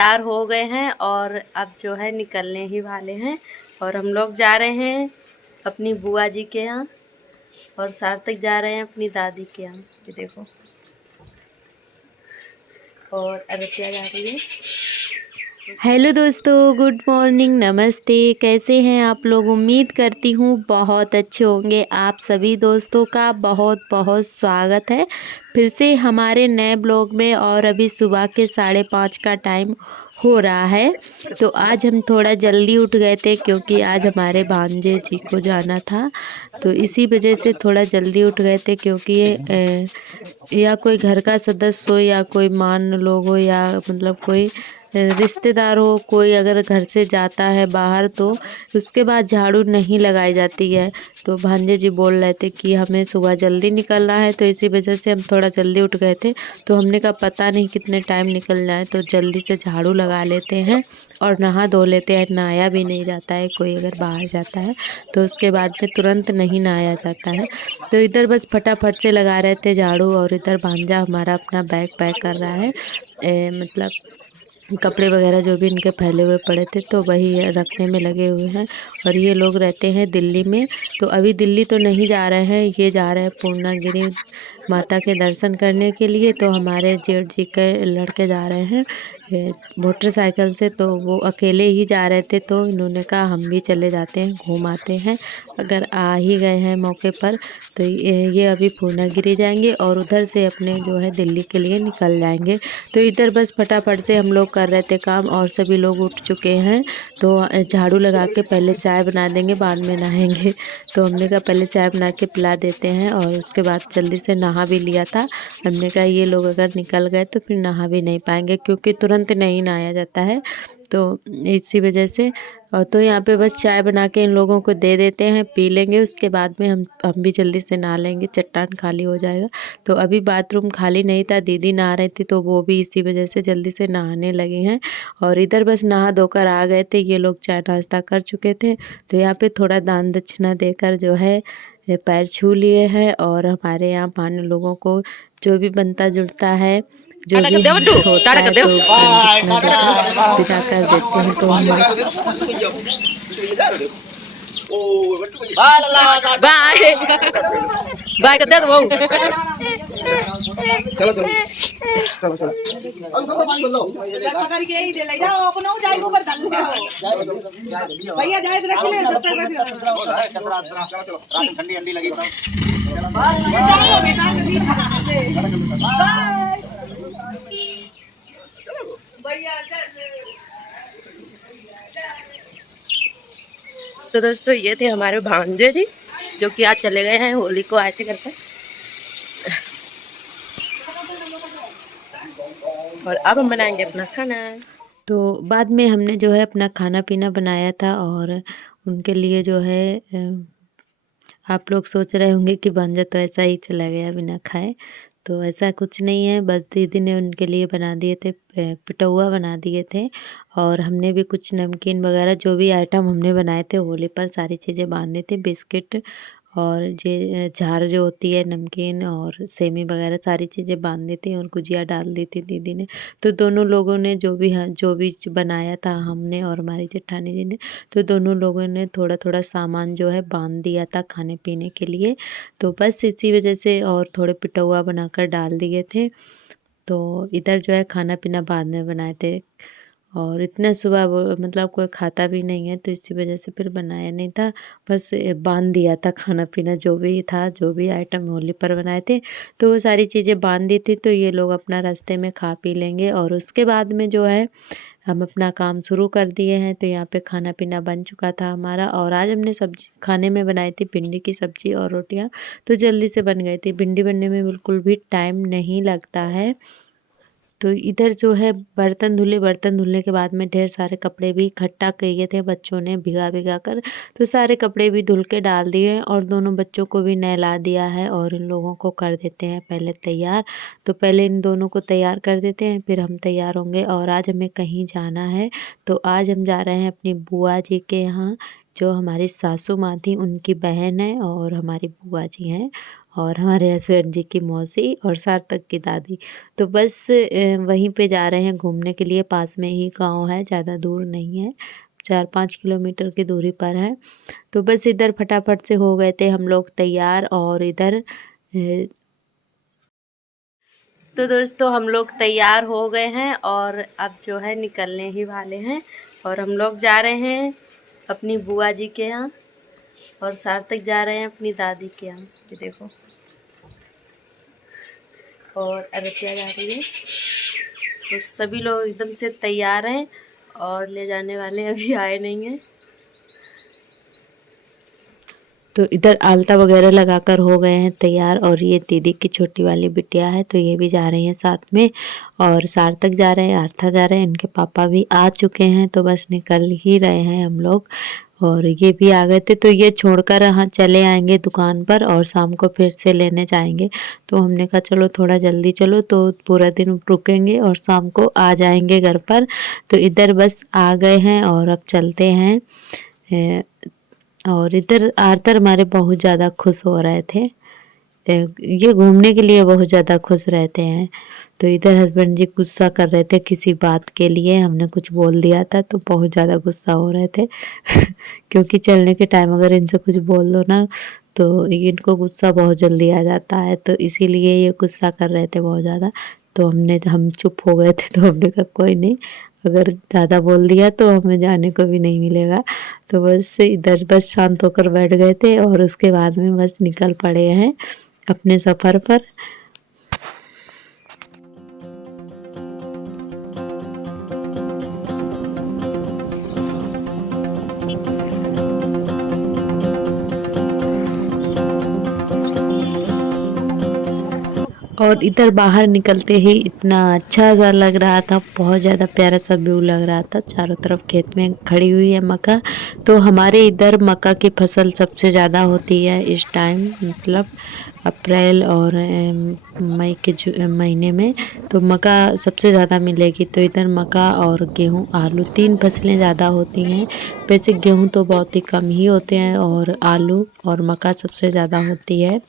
तैयार हो गए हैं और अब जो है निकलने ही वाले हैं। और हम लोग जा रहे हैं अपनी बुआ जी के यहाँ और सार्थक जा रहे हैं अपनी दादी के यहाँ। ये देखो, और अरतिया जा रही है। हेलो दोस्तों, गुड मॉर्निंग, नमस्ते। कैसे हैं आप लोग? उम्मीद करती हूँ बहुत अच्छे होंगे। आप सभी दोस्तों का बहुत बहुत स्वागत है फिर से हमारे नए ब्लॉग में। और अभी सुबह के 5:30 का टाइम हो रहा है। तो आज हम थोड़ा जल्दी उठ गए थे क्योंकि आज हमारे भांजे जी को जाना था, तो इसी वजह से थोड़ा जल्दी उठ गए थे। क्योंकि या कोई घर का सदस्य हो या कोई मान लोग हो या मतलब कोई रिश्तेदार हो, कोई अगर घर से जाता है बाहर तो उसके बाद झाड़ू नहीं लगाई जाती है। तो भांजे जी बोल रहे थे कि हमें सुबह जल्दी निकलना है, तो इसी वजह से हम थोड़ा जल्दी उठ गए थे। तो हमने कहा पता नहीं कितने टाइम निकल जाए, तो जल्दी से झाड़ू लगा लेते हैं और नहा धो लेते हैं। नहाया भी नहीं जाता है, कोई अगर बाहर जाता है तो उसके बाद में तुरंत नहीं नहाया जाता है। तो इधर बस फटाफट से लगा रहे थे झाड़ू, और इधर भांजा हमारा अपना बैग पैक कर रहा है। मतलब कपड़े वगैरह जो भी इनके फैले हुए पड़े थे तो वही रखने में लगे हुए हैं। और ये लोग रहते हैं दिल्ली में, तो अभी दिल्ली तो नहीं जा रहे हैं, ये जा रहे हैं पूर्णागिरी माता के दर्शन करने के लिए। तो हमारे जेठ जी के लड़के जा रहे हैं मोटरसाइकिल से, तो वो अकेले ही जा रहे थे। तो इन्होंने कहा हम भी चले जाते हैं, घूम आते हैं। अगर आ ही गए हैं मौके पर तो ये अभी पूर्णागिरी जाएंगे और उधर से अपने जो है दिल्ली के लिए निकल जाएंगे। तो इधर बस फटाफट से हम लोग कर रहे थे काम और सभी लोग उठ चुके हैं। तो झाड़ू लगा के पहले चाय बना देंगे, बाद में नहाएंगे। तो हमने कहा पहले चाय बना के पिला देते हैं और उसके बाद जल्दी से नहा भी लिया था। हमने कहा ये लोग अगर निकल गए तो फिर नहा भी नहीं पाएंगे क्योंकि तुरंत नहीं नहाया जाता है, तो इसी वजह से। तो यहाँ पे बस चाय बना के इन लोगों को दे देते हैं, पी लेंगे, उसके बाद में हम भी जल्दी से नहा लेंगे, चट्टान खाली हो जाएगा। तो अभी बाथरूम खाली नहीं था, दीदी नहा रही थी तो वो भी इसी वजह से जल्दी से नहाने लगे हैं। और इधर बस नहा धोकर आ गए थे, ये लोग चाय नाश्ता कर चुके थे। तो यहाँ पे थोड़ा दान दक्षिणा देकर जो है पैर छू लिए हैं। और हमारे यहाँ मान्य लोगों को जो भी बनता जुड़ता है, जो भी होता है, तो दान दक्षिणा देकर दिलाकर देते हैं। तो हम बाय बाय कर दे तुम। चलो चलो चलो चलो पकड़ के ही ले जाओ, अपनो जाई ऊपर कर लो भैया, जाए रख ले चलो चलो ठंडी ठंडी लगी तो दोस्तों ये थे हमारे भांजे जी जो कि आज चले गए हैं, होली को आए थे घर पे। और अब हम बनाएंगे अपना खाना। तो बाद में हमने जो है अपना खाना पीना बनाया था और उनके लिए जो है आप लोग सोच रहे होंगे कि भांजा तो ऐसा ही चला गया बिना खाए, तो ऐसा कुछ नहीं है। बस दीदी ने उनके लिए बना दिए थे, पिटौआ बना दिए थे। और हमने भी कुछ नमकीन वगैरह जो भी आइटम हमने बनाए थे होली पर सारी चीज़ें बांधी थी, बिस्किट और जे झार जो होती है नमकीन और सेमी वगैरह सारी चीज़ें बांध दी थी और गुजिया डाल दी थी दीदी ने। तो दोनों लोगों ने जो भी बनाया था, हमने और हमारी जेठानी जी ने, तो दोनों लोगों ने थोड़ा थोड़ा सामान जो है बांध दिया था खाने पीने के लिए। तो बस इसी वजह से और थोड़े पिटौआ बनाकर डाल दिए थे। तो इधर जो है खाना पीना बाद में बनाए थे और इतना सुबह वो मतलब कोई खाता भी नहीं है, तो इसी वजह से फिर बनाया नहीं था। बस बांध दिया था खाना पीना जो भी था, जो भी आइटम होली पर बनाए थे तो वो सारी चीज़ें बांध दी थी। तो ये लोग अपना रास्ते में खा पी लेंगे और उसके बाद में जो है हम अपना काम शुरू कर दिए हैं। तो यहाँ पे खाना पीना बन चुका था हमारा और आज हमने सब्जी खाने में बनाई थी भिंडी की सब्जी और रोटियाँ, तो जल्दी से बन गई थी। भिंडी बनने में बिल्कुल भी टाइम नहीं लगता है। तो इधर जो है बर्तन धुले, बर्तन धुलने के बाद में ढेर सारे कपड़े भी इकट्ठा किए थे बच्चों ने भिगा भिगा कर, तो सारे कपड़े भी धुल के डाल दिए हैं और दोनों बच्चों को भी नहला दिया है और इन लोगों को कर देते हैं पहले तैयार। तो पहले इन दोनों को तैयार कर देते हैं, फिर हम तैयार होंगे। और आज हमें कहीं जाना है, तो आज हम जा रहे हैं अपनी बुआ जी के यहाँ, जो हमारी सासू माँ थी उनकी बहन है और हमारी बुआ जी हैं। और हमारे हस्बैंड जी की मौसी और सार्थक की दादी। तो बस वहीं पे जा रहे हैं घूमने के लिए। पास में ही गांव है, ज़्यादा दूर नहीं है, 4-5 किलोमीटर की दूरी पर है। तो बस इधर फटाफट से हो गए थे हम लोग तैयार। और इधर तो दोस्तों हम लोग तैयार हो गए हैं और अब जो है निकलने ही वाले हैं। और हम लोग जा रहे हैं अपनी बुआ जी के यहाँ और सार्थक जा रहे हैं अपनी दादी के यहाँ। ये देखो, और अरतिया जा रही है। तो सभी लोग एकदम से तैयार हैं और ले जाने वाले अभी आए नहीं हैं। तो इधर आलता वगैरह लगाकर हो गए हैं तैयार। और ये दीदी की छोटी वाली बिटिया है, तो ये भी जा रही है साथ में। और सार्थक जा रहे हैं, आर्था जा रहे हैं, इनके पापा भी आ चुके हैं। तो बस निकल ही रहे हैं हम लोग। और ये भी आ गए थे, तो ये छोड़कर यहाँ चले आएंगे दुकान पर और शाम को फिर से लेने जाएंगे। तो हमने कहा चलो थोड़ा जल्दी चलो, तो पूरा दिन रुकेंगे और शाम को आ जाएंगे घर पर। तो इधर बस आ गए हैं और अब चलते हैं। और इधर आर्थर हमारे बहुत ज़्यादा खुश हो रहे थे। ये घूमने के लिए बहुत ज़्यादा खुश रहते हैं। तो इधर हस्बैंड जी गुस्सा कर रहे थे किसी बात के लिए, हमने कुछ बोल दिया था तो बहुत ज़्यादा गुस्सा हो रहे थे क्योंकि चलने के टाइम अगर इनसे कुछ बोल दो ना तो इनको गुस्सा बहुत जल्दी आ जाता है। तो इसीलिए ये गुस्सा कर रहे थे बहुत ज़्यादा। तो हम चुप हो गए थे। तो हमने कहा कोई नहीं, अगर ज़्यादा बोल दिया तो हमें जाने को भी नहीं मिलेगा। तो बस इधर बस शांत होकर बैठ गए थे और उसके बाद में बस निकल पड़े हैं अपने सफ़र पर। और इधर बाहर निकलते ही इतना अच्छा सा लग रहा था, बहुत ज़्यादा प्यारा सा व्यू लग रहा था। चारों तरफ खेत में खड़ी हुई है मक्का। तो हमारे इधर मक्का की फसल सबसे ज़्यादा होती है इस टाइम, मतलब अप्रैल और मई के महीने में। तो मक्का सबसे ज़्यादा मिलेगी। तो इधर मक्का और गेहूँ, आलू, 3 फसलें ज़्यादा होती हैं। वैसे गेहूँ तो बहुत ही कम ही होते हैं और आलू और मक्का सबसे ज़्यादा होती है।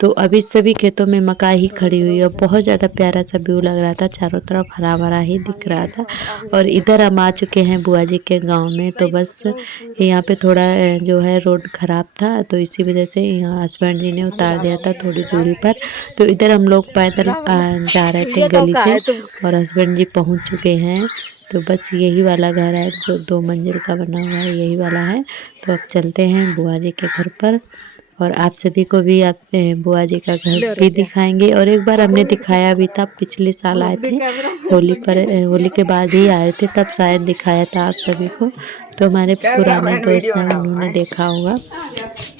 तो अभी सभी खेतों में मक्का ही खड़ी हुई है। बहुत ज़्यादा प्यारा सा व्यू लग रहा था, चारों तरफ हरा भरा ही दिख रहा था। और इधर हम आ चुके हैं बुआ जी के गांव में। तो बस यहाँ पे थोड़ा जो है रोड ख़राब था, तो इसी वजह से यहाँ हस्बैंड जी ने उतार दिया था थोड़ी दूरी पर। तो इधर हम लोग पैदल जा रहे थे गली से और हस्बैंड जी पहुँच चुके हैं। तो बस यही वाला घर है जो 2 मंजिल का बना हुआ है, यही वाला है। तो अब चलते हैं बुआ जी के घर पर और आप सभी को भी आप बुआ जी का घर भी दिखाएंगे। और एक बार हमने दिखाया भी था, पिछले साल आए थे होली पर, होली के बाद ही आए थे, तब शायद दिखाया था आप सभी को। तो हमारे पुराने दोस्त हैं, उन्होंने देखा होगा।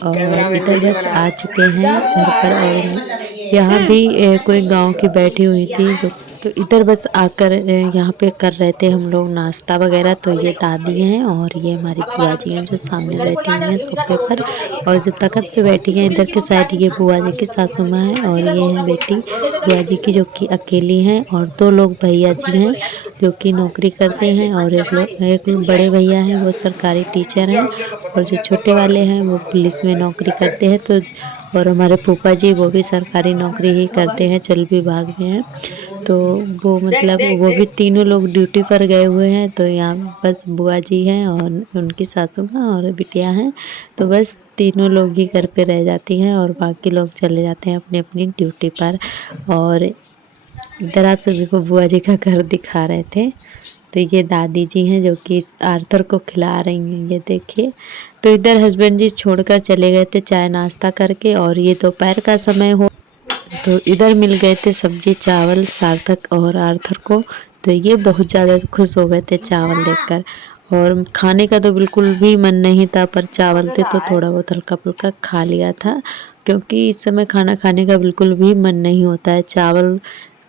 और इधर बस आ चुके हैं घर पर। और यहाँ भी कोई गांव की बैठी हुई थी जो, तो इधर बस आकर यहाँ पे कर रहे थे हम लोग नाश्ता वगैरह। तो ये दादी हैं और ये हमारी बुआ जी हैं जो सामने बैठी हुई हैं सोफे पर। और जो तख्त पे बैठी हैं इधर के साइड, ये बुआ जी की सासू माँ हैं और ये हैं बेटी बुआ जी की जो कि अकेली हैं। और 2 लोग भैया जी हैं जो कि नौकरी करते हैं और एक बड़े भैया हैं वो सरकारी टीचर हैं और जो छोटे वाले हैं वो पुलिस में नौकरी करते हैं। तो और हमारे फूफा जी वो भी सरकारी नौकरी ही करते हैं, जल विभाग में हैं। तो वो मतलब वो भी तीनों लोग ड्यूटी पर गए हुए हैं। तो यहाँ बस बुआ जी हैं और उनकी सासू माँ और बिटिया हैं। तो बस तीनों लोग ही घर पे रह जाती हैं और बाकी लोग चले जाते हैं अपनी अपनी ड्यूटी पर। और इधर आप सभी को बुआ जी का घर दिखा रहे थे। तो ये दादी जी हैं जो कि आर्थर को खिला रही हैं, ये देखिए। तो इधर हस्बैंड जी छोड़कर चले गए थे चाय नाश्ता करके और ये दोपहर का समय हो, तो इधर मिल गए थे सब्जी चावल सार्थक और आर्थर को। तो ये बहुत ज़्यादा खुश हो गए थे चावल देखकर। और खाने का तो बिल्कुल भी मन नहीं था, पर चावल थे तो थोड़ा बहुत हल्का फुल्का खा लिया था, क्योंकि इस समय खाना खाने का बिल्कुल भी मन नहीं होता है। चावल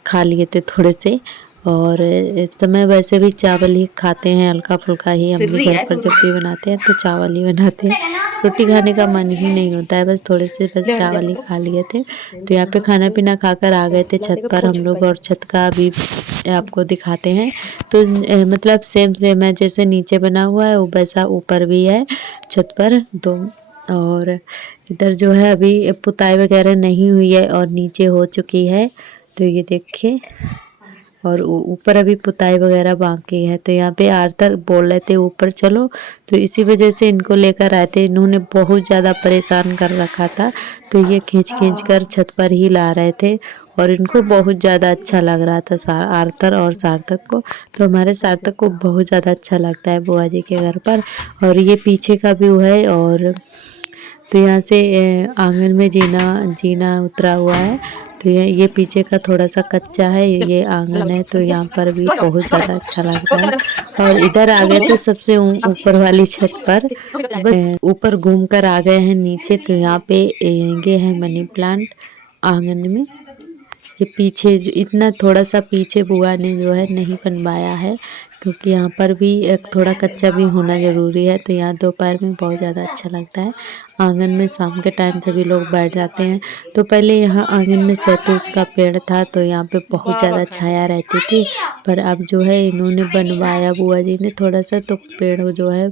खा लिए थे थोड़े से। और इस समय वैसे भी चावल ही खाते हैं, हल्का फुल्का ही। हम भी घर पर जब भी बनाते हैं तो चावल ही बनाते हैं, रोटी खाने का मन ही नहीं होता है। बस थोड़े से बस चावल ही खा लिए थे। तो यहाँ पे खाना पीना खाकर आ गए थे छत पर हम लोग। और छत का भी आपको दिखाते हैं। तो मतलब सेम सेम है, जैसे नीचे बना हुआ है वो वैसा ऊपर भी है छत पर। तो और इधर जो है अभी पुताई वगैरह नहीं हुई है और नीचे हो चुकी है। तो ये देखिए, और ऊपर अभी पुताई वगैरह बाकी है। तो यहाँ पे आर्थर बोल रहे थे ऊपर चलो, तो इसी वजह से इनको लेकर आए थे। इन्होंने बहुत ज़्यादा परेशान कर रखा था, तो ये खींच कर छत पर ही ला रहे थे और इनको बहुत ज़्यादा अच्छा लग रहा था आर्थर और सार्थक को। तो हमारे सार्थक को बहुत ज़्यादा अच्छा लगता है बुआ जी के घर पर। और ये पीछे का व्यू है। और तो यहाँ से आंगन में जीना उतरा हुआ है। तो ये पीछे का थोड़ा सा कच्चा है, ये आंगन है। तो यहाँ पर भी बहुत ज़्यादा अच्छा लगता है। और इधर आ गए थे सबसे ऊपर वाली छत पर, बस ऊपर घूम कर आ गए हैं नीचे। तो यहाँ पे ये है मनी प्लांट आंगन में। ये पीछे जो इतना थोड़ा सा पीछे बुआ ने जो है नहीं बनवाया है, क्योंकि यहाँ पर भी एक थोड़ा कच्चा भी होना ज़रूरी है। तो यहाँ दोपहर में बहुत ज़्यादा अच्छा लगता है। आंगन में शाम के टाइम सभी लोग बैठ जाते हैं। तो पहले यहाँ आंगन में शहतूत का पेड़ था, तो यहाँ पे बहुत ज़्यादा छाया रहती थी। पर अब जो है इन्होंने बनवाया बुआ जी ने थोड़ा सा, तो पेड़ जो है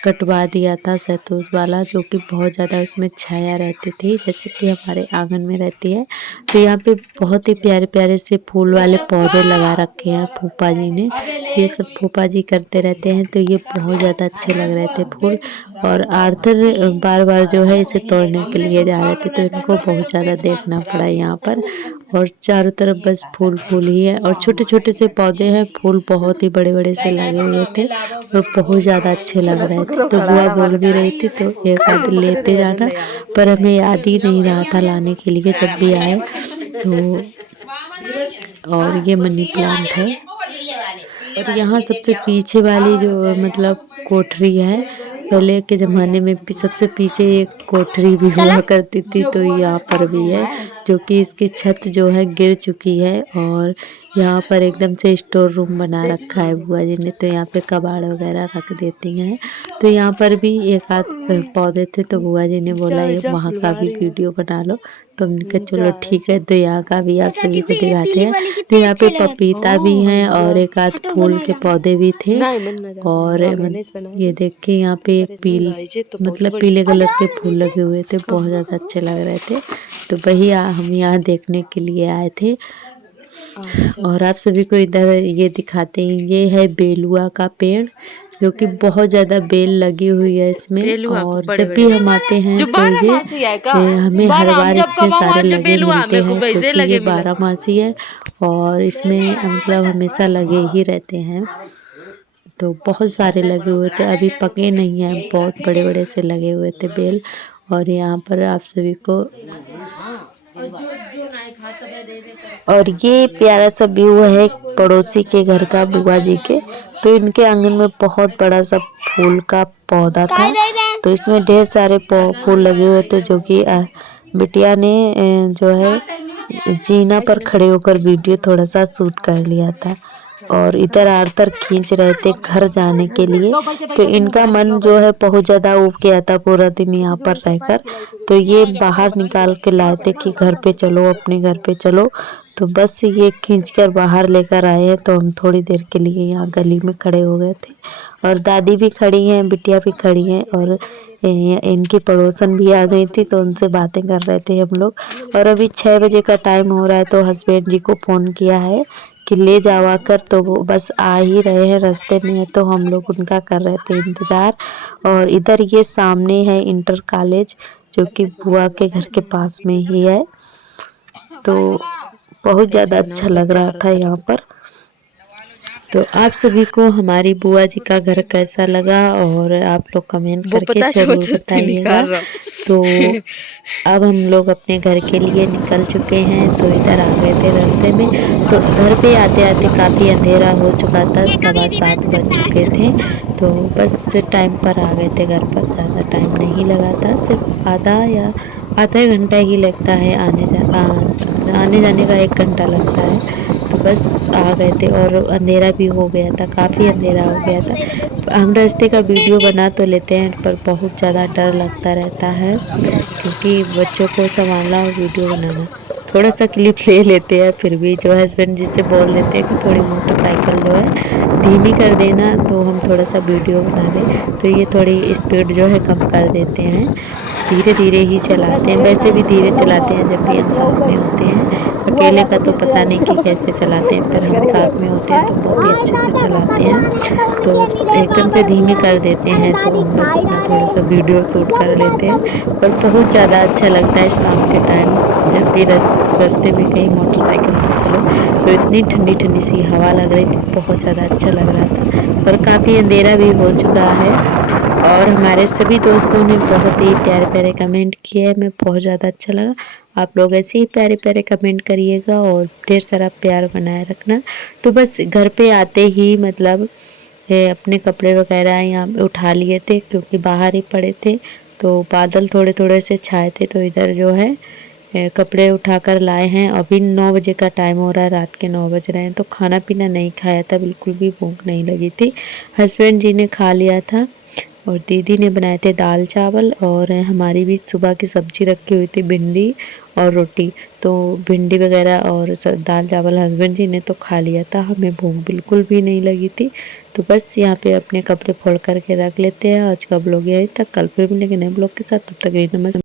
कटवा दिया था शहतूत वाला, जो कि बहुत ज़्यादा उसमें छाया रहती थी, जैसे कि हमारे आंगन में रहती है। तो यहाँ पे बहुत ही प्यारे प्यारे से फूल वाले पौधे लगा रखे हैं फूफा जी ने। ये सब फूफा जी करते रहते हैं, तो ये बहुत ज़्यादा अच्छे लग रहे थे फूल। और आर्थर बार बार जो है इसे तोड़ने के लिए जा रहे थे, तो इनको बहुत ज़्यादा देखना पड़ा यहाँ पर। और चारों तरफ बस फूल फूल ही है, और छोटे छोटे से पौधे हैं, फूल बहुत ही बड़े बड़े से लगे हुए थे और बहुत ज़्यादा अच्छे लग रहे थे। तो बुआ बोल भी रही थी तो एक आध लेते जाना, पर हमें याद ही नहीं रहा था लाने के लिए जब भी आए। तो और ये मनी प्लांट है। और यहाँ सबसे पीछे वाली जो मतलब कोठरी है, पहले के ज़माने में सबसे पीछे एक कोठरी भी हुआ करती थी, तो यहाँ पर भी है, जो कि इसकी छत जो है गिर चुकी है। और यहाँ पर एकदम से स्टोर रूम बना रखा है बुआ जी ने, तो यहाँ पे कबाड़ वगैरह रख देती हैं। तो यहाँ पर भी एक आध पौधे थे, तो बुआ जी ने बोला ये वहाँ का भी वीडियो बना लो। तो हमने कहा चलो ठीक है, तो यहाँ का भी आप सभी को दिखाते हैं। तो यहाँ पे पपीता भी हैं और एक आध फूल के पौधे भी थे। और ये देख के यहाँ पे एक मतलब पीले कलर के फूल लगे हुए थे, बहुत ज़्यादा अच्छे लग रहे थे। तो वही हम यहाँ देखने के लिए आए थे। और आप सभी को इधर ये दिखाते हैं, ये है बेलुआ का पेड़, जो कि बहुत ज़्यादा बेल लगी हुई है इसमें। और जब भी हम आते हैं तो ये हमें हर बार इतने सारे लगे मिलते हैं, क्योंकि ये 12 मासी है और इसमें मतलब हमेशा लगे ही रहते हैं। तो बहुत सारे लगे हुए थे, अभी पके नहीं हैं, बहुत बड़े बड़े से लगे हुए थे बेल। और यहाँ पर आप सभी को और ये प्यारा सा व्यू है पड़ोसी के घर का बुआ जी के। तो इनके आंगन में बहुत बड़ा सा फूल का पौधा था, तो इसमें ढेर सारे फूल लगे हुए थे, जो कि बिटिया ने जो है जीना पर खड़े होकर वीडियो थोड़ा सा शूट कर लिया था। और इधर आर्थर खींच रहे थे घर जाने के लिए, तो इनका मन जो है बहुत ज़्यादा ऊब गया था पूरा दिन यहाँ पर रहकर। तो ये बाहर निकाल के लाए थे कि घर पे चलो, अपने घर पे चलो। तो बस ये खींचकर बाहर लेकर आए हैं। तो हम थोड़ी देर के लिए यहाँ गली में खड़े हो गए थे, और दादी भी खड़ी हैं, बिटिया भी खड़ी हैं, और इनकी पड़ोसन भी आ गई थी, तो उनसे बातें कर रहे थे हम लोग। और अभी 6 बजे का टाइम हो रहा है, तो हस्बैंड जी को फ़ोन किया है कि ले जावा कर, तो वो बस आ ही रहे हैं, रास्ते में है, तो हम लोग उनका कर रहे थे इंतज़ार। और इधर ये सामने है इंटर कॉलेज, जो कि बुआ के घर के पास में ही है। तो बहुत ज़्यादा अच्छा लग रहा था यहाँ पर। तो आप सभी को हमारी बुआ जी का घर कैसा लगा, और आप लोग कमेंट करके जरूर बताइएगा। तो अब हम लोग अपने घर के लिए निकल चुके हैं, तो इधर आ गए थे रास्ते में। तो घर पे आते आते काफ़ी अंधेरा हो चुका था, 7:15 बज चुके थे। तो बस टाइम पर आ गए थे घर पर, ज़्यादा टाइम नहीं लगा था, सिर्फ आधा घंटा ही लगता है आने जाने का 1 घंटा लगता है। तो बस आ गए थे, और अंधेरा भी हो गया था, काफ़ी अंधेरा हो गया था। हम रास्ते का वीडियो बना तो लेते हैं, पर बहुत ज़्यादा डर लगता रहता है, क्योंकि बच्चों को संभालना और वीडियो बनाना थोड़ा सा क्लिप ले लेते हैं, फिर भी जो हस्बैंड जी से बोल देते हैं कि थोड़ी मोटरसाइकिल जो है धीमी कर देना, तो हम थोड़ा सा वीडियो बना दें। तो ये थोड़ी स्पीड जो है कम कर देते हैं, धीरे धीरे ही चलाते हैं। वैसे भी धीरे चलाते हैं जब भी हम साथ में होते हैं। अकेले का तो पता नहीं कि कैसे चलाते हैं, पर हम साथ में होते हैं तो बहुत ही अच्छे से चलाते हैं। तो एकदम से धीमी कर देते हैं, तो हम बस अपना थोड़ा सा वीडियो शूट कर लेते हैं। और बहुत ज़्यादा अच्छा लगता है शाम के टाइम, जब भी रास्ते में कहीं मोटरसाइकिल से चलो तो इतनी ठंडी ठंडी सी हवा लग रही थी, बहुत ज़्यादा अच्छा लग रहा था। और काफ़ी अंधेरा भी हो चुका है। और हमारे सभी दोस्तों ने बहुत ही प्यारे प्यारे कमेंट किए हैं, हमें बहुत ज़्यादा अच्छा लगा। आप लोग ऐसे ही प्यारे प्यारे कमेंट करिएगा और ढेर सारा प्यार बनाए रखना। तो बस घर पे आते ही मतलब अपने कपड़े वगैरह यहाँ उठा लिए थे, क्योंकि बाहर ही पड़े थे। तो बादल थोड़े थोड़े से छाए थे, तो इधर जो है कपड़े उठाकर लाए हैं। अभी 9 बजे का टाइम हो रहा है, रात के 9 बज रहे हैं। तो खाना पीना नहीं खाया था, बिल्कुल भी भूख नहीं लगी थी। हस्बैंड जी ने खा लिया था और दीदी ने बनाए थे दाल चावल, और हमारी भी सुबह की सब्जी रखी हुई थी, भिंडी और रोटी। तो भिंडी वगैरह और दाल चावल हस्बैंड जी ने तो खा लिया था, हमें भूख बिल्कुल भी नहीं लगी थी। तो बस यहाँ पे अपने कपड़े फोल्ड करके रख लेते हैं। आज का ब्लॉग यहीं तक, कल फिर मिलेंगे नए ब्लॉग के साथ, तब तक नमस्ते।